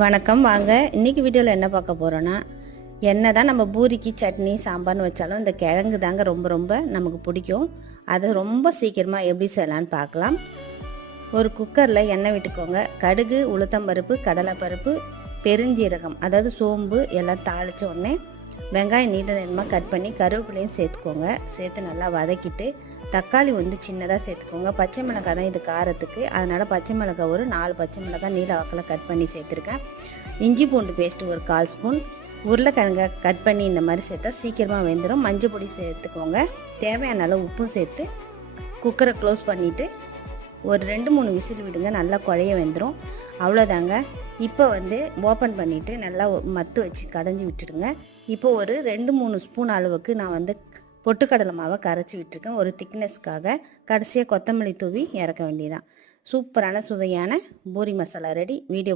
வணக்கம். வாங்க இன்றைக்கி வீடியோவில் என்ன பார்க்க போகிறோன்னா, என்ன தான் நம்ம பூரிக்கு சட்னி சாம்பார்னு வச்சாலும் இந்த கிழங்கு தாங்க ரொம்ப ரொம்ப நமக்கு பிடிக்கும். அது ரொம்ப சீக்கிரமாக எப்படி செய்யலான்னு பார்க்கலாம். ஒரு குக்கரில் எண்ணெய் விட்டுக்கோங்க. கடுகு, உளுத்தம்பருப்பு, கடலைப்பருப்பு, பெருஞ்சீரகம் அதாவது சோம்பு எல்லாம் தாளித்த உடனே வெங்காயம் நீண்ட நேரமாக கட் பண்ணி கருவேப்பிலையும் சேர்த்துக்கோங்க. சேர்த்து நல்லா வதக்கிட்டு தக்காளி சின்னதாக சேர்த்துக்கோங்க. பச்சை மிளகாய் தான் இது காரத்துக்கு, அதனால் பச்சை மிளகாய் ஒரு 4 பச்சை மிளகாய் நீல வாக்கில் கட் பண்ணி சேர்த்துருக்கேன். இஞ்சி பூண்டு பேஸ்ட்டு ஒரு 1/4 ஸ்பூன், உருளைக்கிழங்கை கட் பண்ணி இந்த மாதிரி சேர்த்தா சீக்கிரமாக வெந்துடும். மஞ்சள் பொடி சேர்த்துக்கோங்க. தேவையான அளவு உப்பும் சேர்த்து குக்கரை க்ளோஸ் பண்ணிவிட்டு ஒரு 2-3 விசில் விடுங்க. நல்லா குழைய வெந்துடும். அவ்வளோதாங்க. இப்போ ஓப்பன் பண்ணிவிட்டு நல்லா மத்து வச்சு கடைஞ்சி விட்டுடுங்க. இப்போ ஒரு 2-3 ஸ்பூன் அளவுக்கு நான் பொட்டுக்கடலை மாவை கரைச்சி விட்டுருக்கேன் ஒரு திக்னஸ்க்காக. கடைசியாக கொத்தமல்லி தூவி இறக்க வேண்டியதான். சூப்பரான சுவையான பூரி மசாலா ரெடி. வீடியோ